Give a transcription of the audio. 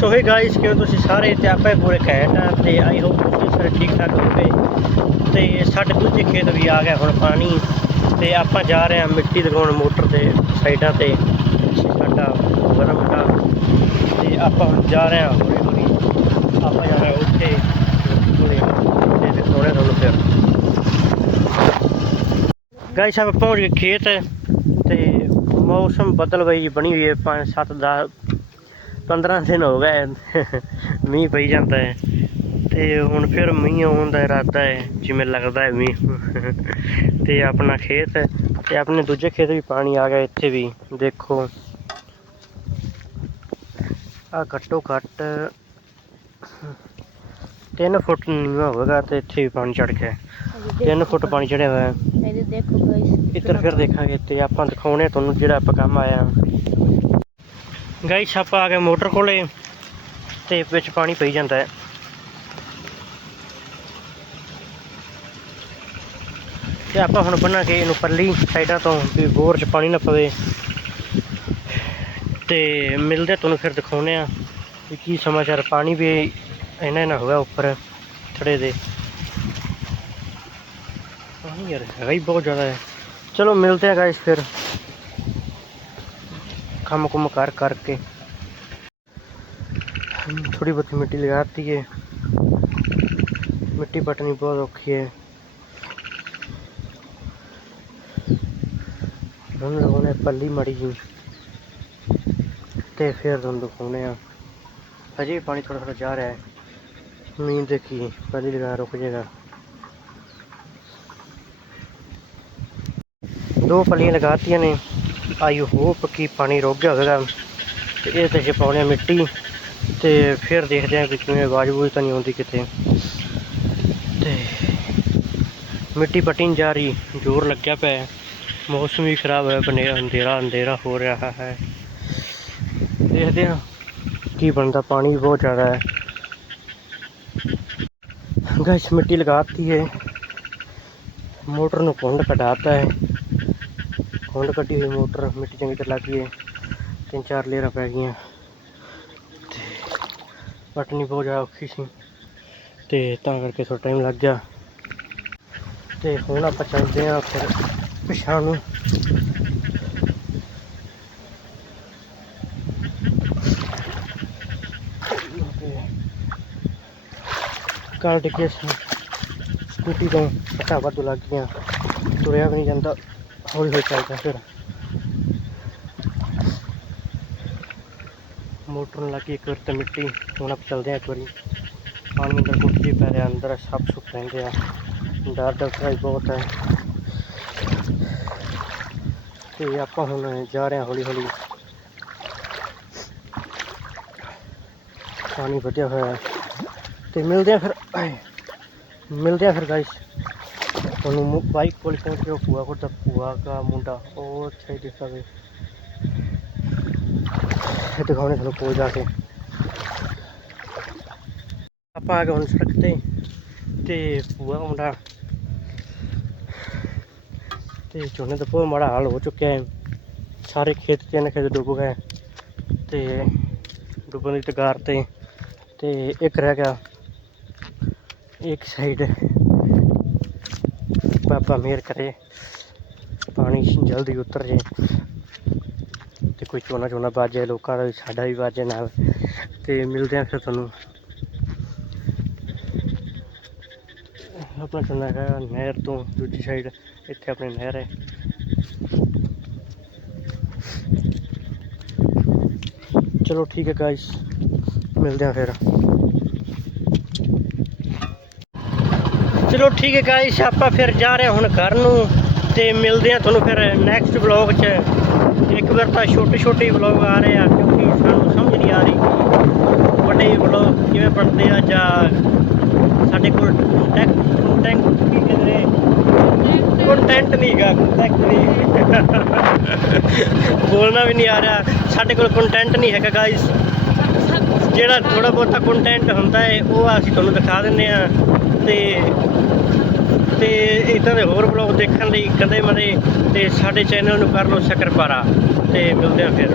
ਸੋ hey guys ਕਿਉਂ ਤੁਸੀਂ ਸਾਰੇ ਤੇ ਆਪਾਂ ਵੀ ਪੂਰੇ ਘੈਂਟ ਆ ਤੇ ਆਈ ਹੋਪ ਤੁਸੀਂ ਸਾਰੇ ਠੀਕ ਠਾਕ ਹੋਵੋਗੇ। ਤੇ ਸਾਡੇ ਦੂਜੇ ਖੇਤ ਵੀ ਆ ਗਿਆ ਹੁਣ ਪਾਣੀ। ਤੇ ਆਪਾਂ ਜਾ ਰਹੇ ਹਾਂ ਮਿੱਟੀ ਲਗਾਉਣ ਮੋਟਰ ਦੇ ਸਾਈਡਾਂ ਤੇ। ਸਾਡਾ ਬੜਾ ਮੁੰਡਾ ਤੇ ਆਪਾਂ ਹੁਣ ਜਾ ਰਹੇ ਹਾਂ ਹੌਲੀ ਹੌਲੀ। ਆਪਾਂ ਜਾ ਰਹੇ ਉੱਥੇ। ਹੌਲੀ ਤੇ ਦਿਖਾਉਣੇ ਤੁਹਾਨੂੰ ਫਿਰ। ਗਾਇਸ ਆਪਾਂ ਪਹੁੰਚ ਗਏ ਖੇਤ। ਤੇ ਮੌਸਮ ਬਦਲ ਗਈ ਬਣੀ ਹੋਈ ਹੈ। 5 7 10 15 ਦਿਨ ਹੋ ਗਏ। ਮੀਂਹ ਪਈ ਜਾਂਦਾ ਹੈ। ਤੇ ਹੁਣ ਫਿਰ ਮੀਂਹ ਆਉਣ ਦਾ ਇਰਾਦਾ ਹੈ ਜਿਵੇਂ ਲੱਗਦਾ ਹੈ ਮੀਂਹ। ਤੇ ਆਪਣਾ ਖੇਤ ਤੇ ਆਪਣੇ ਦੂਜੇ ਖੇਤ ਵੀ ਪਾਣੀ ਆ ਗਿਆ ਇੱਥੇ ਵੀ ਦੇਖੋ। ਆ ਘੱਟੋ ਘੱਟ 3 ਫੁੱਟ ਨੀਵਾਂ ਹੋਵੇਗਾ ਤੇ ਇੱਥੇ ਵੀ ਪਾਣੀ ਚੜ ਗਿਆ। 3 ਫੁੱਟ ਪਾਣੀ ਚੜਿਆ ਹੋਇਆ। ਹੈ ਇਹਦੇ ਦੇਖੋ ਗਾਇਸ ਇੱਧਰ ਫਿਰ ਦੇਖਾਂਗੇ ਤੇ ਆਪਾਂ ਦਿਖਾਉਣੇ ਤੁਹਾਨੂੰ ਜਿਹੜਾ ਆਪਾਂ ਕੰਮ ਆਇਆ। ਗਾਈਸ ਆਪਾਂ ਆ ਗਏ ਮੋਟਰ ਕੋਲੇ ਤੇ ਵਿੱਚ ਪਾਣੀ ਪਈ ਜਾਂਦਾ ਹੈ। ਤੇ ਆਪਾਂ ਹੁਣ ਬੰਨਾਂਗੇ ਇਹਨੂੰ ਪੱਲੀ ਸਾਈਡਾਂ ਤੋਂ ਵੀ ਬੋਰ 'ਚ ਪਾਣੀ ਨਾ ਪਵੇ। ਤੇ ਮਿਲਦੇ ਤੁਹਾਨੂੰ ਫਿਰ ਦਿਖਾਉਣੇ ਆ ਵੀ ਕੀ ਸਮਾਚਾਰ, ਪਾਣੀ ਵੀ ਇਹਨਾਂ ਨਾ ਹੋਇਆ ਉੱਪਰ ਥੜੇ ਦੇ। ਪਾਣੀ ਯਾਰ ਹੈਗਾ ਹੀ ਬਹੁਤ ਜ਼ਿਆਦਾ ਹੈ। ਚਲੋ ਮਿਲਦੇ ਆ ਗਾਇਸ ਫਿਰ। ਕੰਮ ਕੁਮ ਕਰ ਕਰਕੇ थोड़ी बहुत मिट्टी लगाती है मिट्टी पटनी बहुत औखी है हम लोगों ने पल्ली मड़ी जी ਤੇ ਫਿਰ ਤੁਹਾਨੂੰ ਦਿਖਾਉਣੇ ਆ ਅਜੇ ਵੀ ਪਾਣੀ ਥੋੜਾ ਥੋੜਾ ਜਾ ਰਿਹਾ ਹੈ ਮੀਂਹ ਦੇਖੀ ਪਹਿਲੀ ਲਗਾ ਰੁਕ ਜਾਏਗਾ ਦੋ ਪੱਲੀਆਂ ਲਗਾਤੀਆਂ ਨੇ ਆਈ ਹੋਪ ਕਿ ਪਾਣੀ ਰੁਕ ਗਿਆ ਹੋਵੇਗਾ ਤੇ ਇਹ ਤੇ ਪਾਉਣੇ ਆ ਮਿੱਟੀ ਤੇ ਫਿਰ ਦੇਖਦੇ ਹਾਂ ਕਿ ਕਿਵੇਂ ਆਵਾਜ਼ ਬੂਝ ਤਾਂ ਨਹੀਂ ਆਉਂਦੀ ਕਿਤੇ। ਤੇ ਮਿੱਟੀ ਪੱਟੀ ਨਹੀਂ ਜਾ ਰਹੀ, ਜ਼ੋਰ ਲੱਗਿਆ ਪਿਆ ਮੌਸਮ ਵੀ ਖਰਾਬ ਹੋਇਆ ਪਿਆ ਅੰਧੇਰਾ ਅੰਧੇਰਾ ਹੋ ਰਿਹਾ ਹੈ। ਦੇਖਦੇ ਹਾਂ ਕੀ ਬਣਦਾ, ਪਾਣੀ ਵੀ ਬਹੁਤ ਜ਼ਿਆਦਾ ਹੈ। ਗਾਇਸ, ਮਿੱਟੀ ਲਗਾਤੀ ਹੈ। ਮੋਟਰ ਨੂੰ ਕੁੰਡ ਕਢਾਤਾ ਹੈ। ਖੁੰਡ ਕੱਢੀ ਹੋਈ ਮੋਟਰ, ਮਿੱਟੀ ਚੰਗੀ ਤਰ੍ਹਾਂ ਲੱਗ ਗਈ ਹੈ। ਤਿੰਨ ਚਾਰ ਲੇਅਰਾਂ ਪੈ ਗਈਆਂ। ਤੇ ਪਟਣੀ ਬਹੁਤ ਜ਼ਿਆਦਾ ਔਖੀ ਸੀ। ਤੇ ਤਾਂ ਕਰਕੇ ਥੋੜਾ ਟਾਈਮ ਲੱਗ ਗਿਆ। ਤੇ ਹੁਣ ਆਪਾਂ ਚੱਲਦੇ ਹਾਂ ਫਿਰ ਪਿਛਾਂ ਨੂੰ। ਕਾਰ ਡਿੱਗੇ ਸਕੂਟੀ ਤੋਂ ਪਟਾ ਵੱਧ ਲੱਗ ਗਿਆ ਤੁਰਿਆ ਵੀ ਨਹੀਂ ਜਾਂਦਾ। ਹੌਲੀ ਹੌਲੀ ਚੱਲਦਾ ਫਿਰ ਮੋਟਰ ਨੂੰ ਲੱਗੀ ਇੱਕ ਵਾਰ ਤੇ ਮਿੱਟੀ ਹੁਣ ਆਪ ਚੱਲਦੇ ਆ ਇੱਕ ਵਾਰੀ ਪਾਣੀ ਅੰਦਰ ਕੁੱਟੀ ਪੈ ਰਿਹਾ ਅੰਦਰ ਸੱਪ ਸੁੱਕ ਰਹਿੰਦੇ ਆ ਡਰ ਦਾ ਖਤਰਾ ਵੀ ਬਹੁਤ ਹੈ ਤੇ ਆਪਾਂ ਹੁਣ ਜਾ ਰਹੇ ਹਾਂ ਹੌਲੀ ਹੌਲੀ ਪਾਣੀ ਵਧਿਆ ਹੋਇਆ ਹੈ ਤੇ ਮਿਲਦੇ ਆ ਫਿਰ ਆਏ, ਮਿਲਦੇ ਆ ਫਿਰ ਗਾਇਸ ਤੁਹਾਨੂੰ ਬਾਈਕ ਕੋਲ ਪਹੁੰਚ ਕੇ ਭੂਆ ਕੋਲ ਤਾਂ ਭੂਆ ਦਾ ਮੁੰਡਾ, ਉਹ ਅੱਛਾ ਹੀ ਦਿਖਦਾ ਵੇ ਇਹ ਦਿਖਾਉਣੇ ਤੁਹਾਨੂੰ ਕੋਲ ਜਾ ਕੇ। ਆਪਾਂ ਆ ਗਏ ਹੁਣ ਸੜਕ ਤੇ ਤੇ ਭੂਆ ਮੁੰਡਾ ਤੇ ਝੋਨੇ ਦਾ ਬਹੁਤ ਮਾੜਾ ਹਾਲ ਹੋ ਚੁੱਕਿਆ ਹੈ। ਸਾਰੇ ਖੇਤ ਤਿੰਨ ਖੇਤ ਡੁੱਬ ਗਏ। ਤੇ ਡੁੱਬਣ ਦੀ ਤਗਾਰ ਤੇ ਤੇ ਇੱਕ ਰਹਿ ਗਿਆ, ਇੱਕ ਸਾਈਡ ਬਾਬਾ ਮਿਹਰ ਕਰੇ। ਪਾਣੀ ਜਲਦੀ ਉਤਰ ਜੇ। ਤੇ ਕੋਈ ਚੋਣਾ ਚੋਣਾ ਵੱਜ ਜਾਏ, ਲੋਕਾਂ ਦਾ ਵੀ ਸਾਡਾ ਵੀ ਵੱਜ ਜਾਏ ਨਾਲ। ਤੇ ਮਿਲਦੇ ਆ ਫਿਰ ਤੁਹਾਨੂੰ। ਆਪਣਾ ਚੋਣਾ ਹੈਗਾ ਨਹਿਰ ਤੋਂ ਦੂਜੀ ਸਾਈਡ ਇੱਥੇ ਆਪਣੀ ਨਹਿਰ ਹੈ। ਚਲੋ ਠੀਕ ਹੈ ਗਾਇਸ ਮਿਲਦੇ ਆ ਫਿਰ। ਚਲੋ ਠੀਕ ਹੈ ਗਾਇਸ ਆਪਾਂ ਫਿਰ ਜਾ ਰਹੇ ਹਾਂ ਹੁਣ ਘਰ ਨੂੰ ਤੇ ਮਿਲਦੇ ਆ ਤੁਹਾਨੂੰ ਫਿਰ ਨੈਕਸਟ ਵਲੌਗ 'ਚ। ਇੱਕ ਵਾਰ ਤਾਂ ਛੋਟੇ ਛੋਟੇ ਵਲੌਗ ਆ ਰਹੇ ਆ, ਕਿਉਂਕਿ ਸਾਨੂੰ ਸਮਝ ਨਹੀਂ ਆ ਰਹੀ ਵੱਡੇ ਵਲੌਗ ਕਿਵੇਂ ਬਣਦੇ ਆ ਜਾਂ ਸਾਡੇ ਕੋਲ ਕੰਟੈਕਟ ਕੰਟੈਕਟ ਕੀ ਕਹਿੰਦੇ ਕੰਟੈਂਟ ਨਹੀਂ ਹੈਗਾ ਨਹੀਂ। ਬੋਲਣਾ ਵੀ ਨਹੀਂ ਆ ਰਿਹਾ। ਸਾਡੇ ਕੋਲ ਕੰਟੈਂਟ ਨਹੀਂ ਹੈਗਾ ਗਾਇਸ ਜਿਹੜਾ ਥੋੜਾ ਬਹੁਤਾ ਕੰਟੈਂਟ ਹੁੰਦਾ ਹੈ, ਉਹ ਅਸੀਂ ਤੁਹਾਨੂੰ ਦਿਖਾ ਦਿੰਦੇ ਆ ਤੇ ਤੇ ਇਦਾਂ ਦੇ ਹੋਰ ਬਲੌਗ ਦੇਖਣ ਲਈ ਕਦੇ ਮਦੇ ਤੇ ਸਾਡੇ ਚੈਨਲ ਨੂੰ ਕਰ ਲਓ ਸ਼ਕਰਪਾਰਾ ਤੇ ਮਿਲਦੇ ਆ ਫਿਰ।